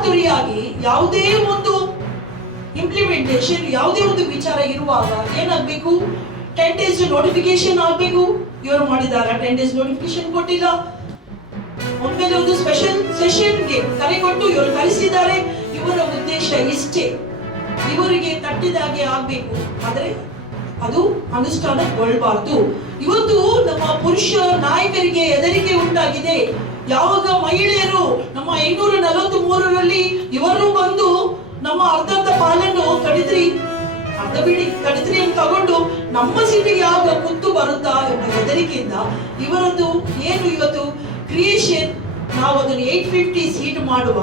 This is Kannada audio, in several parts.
ತರಾತುರಿಯಾಗಿ ಯಾವುದೇ ಒಂದು ಇಂಪ್ಲಿಮೆಂಟೇಷನ್, ಯಾವುದೇ ಒಂದು ವಿಚಾರ ಇರುವಾಗ ಏನಾಗಬೇಕು, 10 days ನೋಟಿಫಿಕೇಶನ್ ಆಗಬೇಕು. ಇವರು ಮಾಡಿದಾರ? 10 days ನೋಟಿಫಿಕೇಶನ್ ಕೊಟ್ಟಿಲ್ಲ. ಒಮ್ಮೆಲೆ ಒಂದು ಸ್ಪೆಷಲ್ ಸೆಷನ್ಗೆ ಕರೆ ಕೊಟ್ಟು ಇವರು ಕರೆಸಿದ್ದಾರೆ. ಇವರ ಉದ್ದೇಶ ಇಷ್ಟೇ, ಇವರಿಗೆ ತಟ್ಟಿದಾಗೆ ಆಗ್ಬೇಕು, ಆದ್ರೆ ಅದು ಅನುಷ್ಠಾನಗೊಳ್ಳಬಾರದು. ಇವತ್ತು ನಮ್ಮ ಪುರುಷ ನಾಯಕರಿಗೆ ಹೆದರಿಕೆ ಉಂಟಾಗಿದೆ. ಯಾವಾಗ ಮಹಿಳೆಯರು ನಮ್ಮ 543ರಲ್ಲಿ ಇವರು ಬಂದು ನಮ್ಮ ಅರ್ಧ ಪಾಲನ್ನು ಕಡಿದ್ರಿ, ಅರ್ಧ ಬಿಡಿ ಕಡಿದ್ರಿ ಅಂತ ತಗೊಂಡು ನಮ್ಮ ಸೀಟಿಗೆ ಯಾವಾಗ ಕುತ್ತು ಬರುತ್ತಾ ಎಂಬ ಹೆದರಿಕೆಯಿಂದ ಇವರದ್ದು ಏನು ಇವತ್ತು ಕ್ರಿಯೇಷನ್, ನಾವು ಅದನ್ನು 850 ಸೀಟ್ ಮಾಡುವ,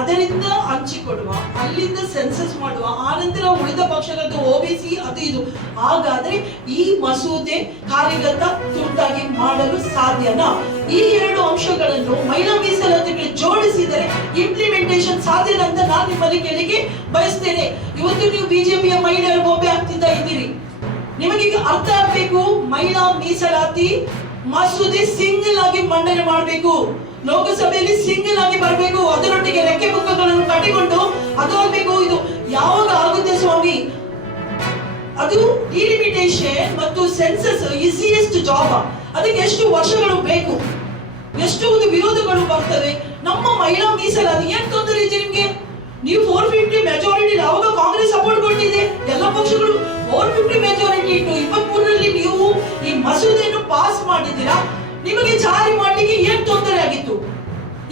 ಅದರಿಂದ ಹಂಚಿಕೊಡುವ, ಅಲ್ಲಿಂದ ಸೆನ್ಸಸ್ ಮಾಡುವ, ಆನಂತರ ಉಳಿದ ಪಕ್ಷಗಳದ್ದು OBC ಅದು ಇದು. ಹಾಗಾದ್ರೆ ಈ ಮಸೂದೆ ಕಾರ್ಯಗತ ತುರ್ತಾಗಿ ಮಾಡಲು ಸಾಧ್ಯನಾ? ಈ 2 ಅಂಶಗಳನ್ನು ಮಹಿಳಾ ಮೀಸಲಾತಿಗೆ ಜೋಡಿಸಿದರೆ ಇಂಪ್ಲಿಮೆಂಟೇಷನ್ ಸಾಧ್ಯನಾ ಅಂತ ನಾನು ನಿಮ್ಮಲ್ಲಿ ಕೇಳಿಕೆ ಬಯಸ್ತೇನೆ. ಇವತ್ತು ನೀವು ಬಿಜೆಪಿಯ ಮಹಿಳೆಯರು ಬೊಬ್ಬೆ ಆಗ್ತಿದ್ದ ಇದ್ದೀರಿ. ನಿಮಗೆ ಅರ್ಥ ಆಗ್ಬೇಕು, ಮಹಿಳಾ ಮೀಸಲಾತಿ ಮಸೂದೆ ಸಿಂಗಲ್ ಆಗಿ ಮಂಡನೆ ಮಾಡಬೇಕು, ಲೋಕಸಭೆಯಲ್ಲಿ ಸಿಂಗಲ್ ಆಗಿ ಬರಬೇಕು, ಅದರೊಟ್ಟಿಗೆ ರೆಕ್ಕೆ ಪುಕ್ಕಗಳನ್ನು ಕಟ್ಟಿಕೊಂಡು ಅದು ಆಗಬೇಕು. ಇದು ಯಾವಾಗ ಆಗುತ್ತೆ ಸ್ವಾಮಿ? ಅದು ಡಿಲಿಮಿಟೇಷನ್ ಮತ್ತು ಸೆನ್ಸಸ್ ಈಸಿಯೆಸ್ಟ್ ಜಾಬ್. ಅದಕ್ಕೆ ಎಷ್ಟು ವರ್ಷಗಳು ಬೇಕು, ಎಷ್ಟು ಒಂದು ವಿರೋಧಗಳು ಬರ್ತವೆ. ನಮ್ಮ ಮಹಿಳಾ ಮೀಸಲಾತಿ ಏನ್ ತೊಂದರೆ ಇದೆ ನಿಮ್ಗೆ? ನೀವು 450 ಮೆಜಾರಿಟಿ, ಯಾವಾಗ ಕಾಂಗ್ರೆಸ್ ಸಪೋರ್ಟ್ ಕೊಟ್ಟಿದೆ, ಎಲ್ಲ ಪಕ್ಷಗಳು 450 ಮೆಜಾರಿಟಿ ಇಟ್ಟು 23ರಲ್ಲಿ ನೀವು ಈ ಮಸೂದೆಯನ್ನು ಪಾಸ್ ಮಾಡಿದ್ದೀರಾ. ನಿಮಗೆ ಜಾರಿ ಮಾಡಲಿಕ್ಕೆ ಏನ್ ತೊಂದರೆ ಆಗಿತ್ತು?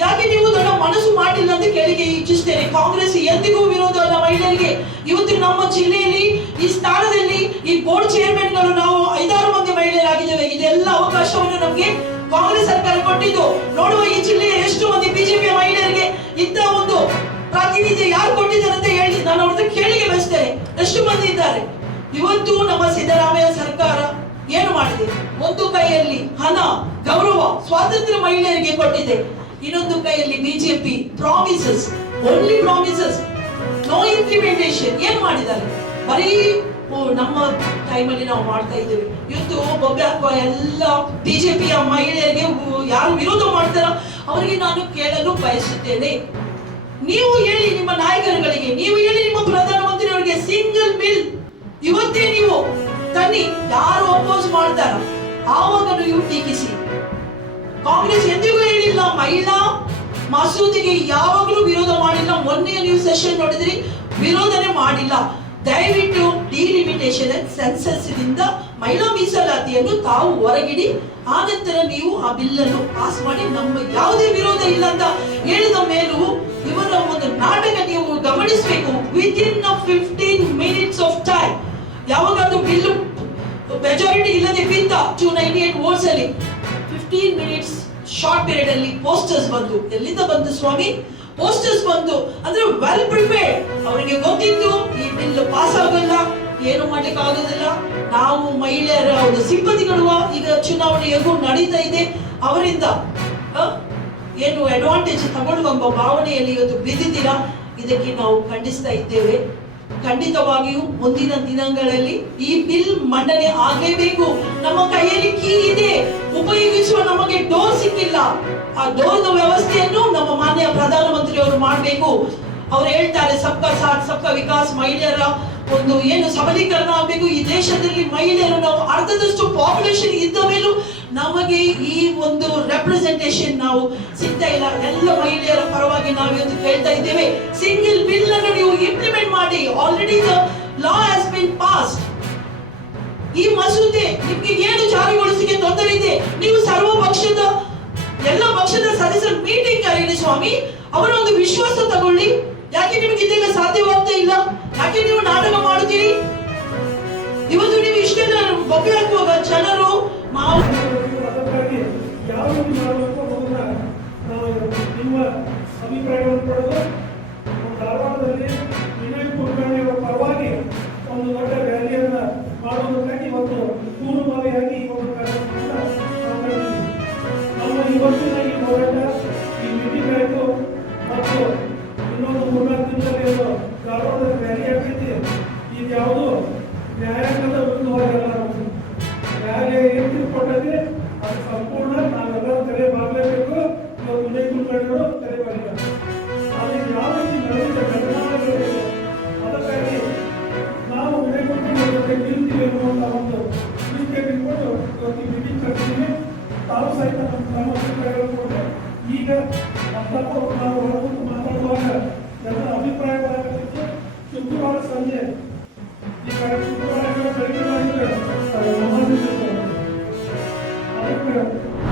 ಯಾಕೆ ನೀವು ದೊಡ್ಡ ಮನಸ್ಸು ಮಾಡಿಲ್ಲ ಅಂತ ಕೇಳಿಕೆ ಇಚ್ಛಿಸ್ತೇನೆ. ಕಾಂಗ್ರೆಸ್ ಎಂದಿಗೂ ವಿರೋಧ ಅಲ್ಲ ಮಹಿಳೆಯರಿಗೆ. ಇವತ್ತು ನಮ್ಮ ಜಿಲ್ಲೆಯಲ್ಲಿ ಈ ಸ್ಥಾನದಲ್ಲಿ ಈ ಬೋರ್ಡ್ ಚೇರ್ಮನ್ಗಳು ನಾವು 5-6 ಮಂದಿ ಮಹಿಳೆಯರಾಗಿದ್ದೇವೆ. ಇದೆಲ್ಲ ಅವಕಾಶವನ್ನು ನಮಗೆ ಕಾಂಗ್ರೆಸ್ ಸರ್ಕಾರ ಕೊಟ್ಟಿದ್ದು. ನೋಡುವ ಈ ಜಿಲ್ಲೆಯ ಎಷ್ಟು ಮಂದಿ ಬಿಜೆಪಿಯ ಮಹಿಳೆಯರಿಗೆ ಇಂಥ ಒಂದು ಪ್ರಾತಿನಿಧ್ಯ ಯಾರು ಕೊಟ್ಟಿದ್ದಾರೆ ಅಂತ ಹೇಳಿ ನಾನು ಅವ್ರದ್ದು ಕೇಳಿಕೆ ಬಯಸ್ತೇನೆ. ಎಷ್ಟು ಮಂದಿ ಇದ್ದಾರೆ? ಇವತ್ತು ನಮ್ಮ ಸಿದ್ದರಾಮಯ್ಯ ಸರ್ಕಾರ ಏನು ಮಾಡಿದೆ? ಒಂದು ಕೈಯಲ್ಲಿ ಹಣ, ಗೌರವ, ಸ್ವಾತಂತ್ರ್ಯ ಮಹಿಳೆಯರಿಗೆ ಕೊಟ್ಟಿದೆ, ಇನ್ನೊಂದು ಕೈಯಲ್ಲಿ BJP promises, only promises, no implementation. ಏನ್ ಮಾಡಿದ್ದಾರೆ? ಬರೀ ನಮ್ಮ ಟೈಮಲ್ಲಿ ನಾವು ಮಾಡ್ತಾ ಇದ್ದೇವೆ. ಇವತ್ತು ಬೊಬ್ಬೆ ಹಾಕುವ ಎಲ್ಲ ಬಿಜೆಪಿಯ ಮಹಿಳೆಯರಿಗೆ ಯಾರು ವಿರೋಧ ಮಾಡ್ತಾರ ಅವರಿಗೆ ನಾನು ಕೇಳಲು ಬಯಸುತ್ತೇನೆ. ನೀವು ಹೇಳಿ ನಿಮ್ಮ ನಾಯಕರುಗಳಿಗೆ, ನೀವು ಹೇಳಿ ನಿಮ್ಮ ಪ್ರಧಾನಮಂತ್ರಿಯವರಿಗೆ, ಸಿಂಗಲ್ ಬಿಲ್ ಇವತ್ತೇ ನೀವು ತನ್ನಿ. ಯಾರು ಅಪೋಸ್ ಮಾಡ್ತಾರ ಆವಾಗ ನೀವು ಟೀಕಿಸಿ. ಕಾಂಗ್ರೆಸ್ ಎಂದಿಗೂ ಹೇಳಿಲ್ಲ ಮಹಿಳಾ ಮಸೂದೆಗೆ, ಯಾವಾಗಲೂ ವಿರೋಧ ಮಾಡಿಲ್ಲ. ಮೊನ್ನೆ ನೀವು ಸೆಷನ್ ನೋಡಿದ್ರಿ, ವಿರೋಧನೆ ಮಾಡಿಲ್ಲ. ದಯವಿಟ್ಟು ಡಿಲಿಮಿಟೇಷನ್ ಅಂಡ್ ಸೆನ್ಸಸ್ ಇಂದ ಮಹಿಳಾ ಮೀಸಲಾತಿಯನ್ನು ತಾವು ಹೊರಗಿಡಿ. ಆನಂತರ ನೀವು ಆ ಬಿಲ್ ಅನ್ನು ಪಾಸ್ ಮಾಡಿ. ನಮ್ಮ ಯಾವುದೇ ವಿರೋಧ ಇಲ್ಲ ಅಂತ ಹೇಳಿದ ಮೇಲೂ ಇವರ ಒಂದು ನಾಟಕ ನೀವು ಗಮನಿಸಬೇಕು. ವಿದಿನ್ 15 minutes ಆಫ್ ಟೈಮ್, ಯಾವಾಗ ಅದು ಬಿಲ್ ಮೆಜಾರಿಟಿ ಇಲ್ಲದೆ ಬಿದ್ದ 298 votes ಅಲ್ಲಿ 15 minutes ಶಾರ್ಟ್ ಪೀರಿಯಡ್ ಅಲ್ಲಿ ಪೋಸ್ಟರ್ಸ್ ಬಂದು. ಎಲ್ಲಿಂದ ಬಂದು ಸ್ವಾಮಿ ಪೋಸ್ಟರ್ಸ್ ಬಂದು? ಅಂದ್ರೆ ವೆಲ್ ಪ್ರಿಪೇರ್ಡ್. ಅವರಿಗೆ ಗೊತ್ತಿತ್ತು ಈ ಬಿಲ್ ಪಾಸ್ ಆಗಲ್ಲ, ಏನು ಮಾಡ್ಲಿಕ್ಕೆ ಆಗೋದಿಲ್ಲ. ನಾವು ಮಹಿಳೆಯರ ಒಂದು ಸಿಂಪತಿಗಳು ಈಗ ಚುನಾವಣೆ ಹೇಗೂ ನಡೀತಾ ಇದೆ, ಅವರಿಂದ ಏನು ಅಡ್ವಾಂಟೇಜ್ ತಗೊಳ್ಳುವ ಭಾವನೆಯಲ್ಲಿ ಇವತ್ತು ಬಿದ್ದಿದ್ದೀರಾ. ಇದಕ್ಕೆ ನಾವು ಖಂಡಿಸ್ತಾ ಇದ್ದೇವೆ. ಖಂಡಿತವಾಗಿಯೂ ಮುಂದಿನ ದಿನಗಳಲ್ಲಿ ಈ ಬಿಲ್ ಮಂಡನೆ ಆಗಲೇಬೇಕು. ನಮ್ಮ ಕೈಯಲ್ಲಿ ಕೀ ಇದೆ, ಉಪಯೋಗಿಸುವ ನಮಗೆ ಡೋರ್ ಸಿಕ್ಕಿಲ್ಲ. ಆ ಡೋರ್ನ ವ್ಯವಸ್ಥೆಯನ್ನು ನಮ್ಮ ಮಾನ್ಯ ಪ್ರಧಾನಮಂತ್ರಿ ಅವರು ಮಾಡಬೇಕು. ಅವ್ರು ಹೇಳ್ತಾರೆ ಸಬ್ಕಾ ಸಾಥ್ ಸಬ್ಕಾ ವಿಕಾಸ್, ಮಹಿಳೆಯರ ಒಂದು ಏನು ಸಬಲೀಕರಣ ಆಗಬೇಕು. ಈ ದೇಶದಲ್ಲಿ ಮಹಿಳೆಯರು ನಾವು ಅರ್ಧದಷ್ಟು ಪಾಪ್ಯುಲೇಷನ್ ಇದ್ದ ಮೇಲೂ ನಮಗೆ ಈ ಒಂದು ರೆಪ್ರೆಸೆಂಟೇಷನ್ ನಾವು ಸಿಗ್ತಾ ಇಲ್ಲ. ಎಲ್ಲ ಮಹಿಳೆಯರ ಪರವಾಗಿ ನಾವು ಇವತ್ತು ಕೇಳ್ತಾ ಇದ್ದೇವೆ, ಸಿಂಗಲ್ ಬಿಲ್ ಅನ್ನು ನೀವು ಇಂಪ್ಲಿಮೆಂಟ್ ಮಾಡಿ. Already the law has been passed. ಈ ಮಸೂದೆ ನಿಮ್ಗೆ ಏನು ಜಾರಿಗೊಳಿಸಲಿಕ್ಕೆ ತೊಂದರೆ ಇದೆ? ನೀವು ಸರ್ವ ಪಕ್ಷದ ಎಲ್ಲ ಪಕ್ಷದ ಸದಸ್ಯರ ಮೀಟಿಂಗ್ ಕರೀಲಿ ಸ್ವಾಮಿ, ಅವರ ಒಂದು ವಿಶ್ವಾಸ ತಗೊಳ್ಳಿ. ಯಾಕೆ ನಿಮಗೆ ಇದೆಲ್ಲ ಸಾಧ್ಯವಾಗ್ತಾ ಇಲ್ಲ? ಯಾಕೆ ನೀವು ನಾಟಕ ಮಾಡುತ್ತೀರಿ? ಇವತ್ತು ನೀವು ಇಷ್ಟೆಲ್ಲ ಬೊಬ್ಬೆ ಹಾಕುವಾಗ ಜನರು ನಿಮ್ಮ ಅಭಿಪ್ರಾಯವನ್ನು ಪಡೆದು ಧಾರವಾಡದಲ್ಲಿ ವಿನಯ್ ಕುಲಕರ್ಣಿ ಅವರ ಪರವಾಗಿ ಒಂದು ದೊಡ್ಡ ರ್ಯಾಲಿಯನ್ನು ಮಾಡುವುದಕ್ಕಾಗಿ ಇವತ್ತು ಪೂರ್ವಭಾವಿಯಾಗಿ ಈ ಒಂದು ಕಾರ್ಯಕ್ರಮವನ್ನು ನಾವು ಮಾಡಿದ್ದೀವಿ. ನಮ್ಮ ಇವತ್ತಿನ ಈ ಹೋರಾಟ, ಈ ಮೀಟಿಂಗ್ ಆಯಿತು ಮತ್ತು ಇನ್ನೊಂದು 3-4 ದಿನದಲ್ಲಿ ಒಂದು ಧಾರವಾಡದಲ್ಲಿ ರ್ಯಾಲಿ ಆಗ್ತೈತಿ. ಇದು ಯಾವುದು ನ್ಯಾಯಾಂಗದ ವಿರುದ್ಧವಾಗಿಲ್ಲ. ನ್ಯಾಯ ಏನು ತಿಳ್ಕೊಂಡಂತೆ ಅದು ಸಂಪೂರ್ಣ ನಾವೆಲ್ಲರೂ ತಲೆ ಬಾಗಲೇಬೇಕು. ಇವತ್ತು ವಿನಯ್ ಕುಲಕರ್ಣಿ ಅವರು ತಲೆ ಬಾಗಿಲ್ಲ. ಜೊತೆ ನಿಲ್ತೀವಿ ಅನ್ನುವಂಥ ಒಂದು ಇನಿಷಿಯೇಟಿವ್ ಇಟ್ಕೊಂಡು ಇವತ್ತು ಈ ಮೀಟಿಂಗ್ ಕರೆದಿದ್ದೀವಿ. ತಾವು ಸಹಿತ ನಮ್ಮ ಅಭಿಪ್ರಾಯಗಳನ್ನು ಕೊಟ್ಟರೆ ಈಗ ನಾವು ಹೊರಗುಂತು ಮಾತಾಡುವಾಗ ಎಲ್ಲ ಅಭಿಪ್ರಾಯಗಳಾಗಲಿಕ್ಕೆ ಶುಕ್ರವಾರ ಸಂಜೆ ಈ ಶುಕ್ರವಾರ ಬೆಳಗ್ಗೆ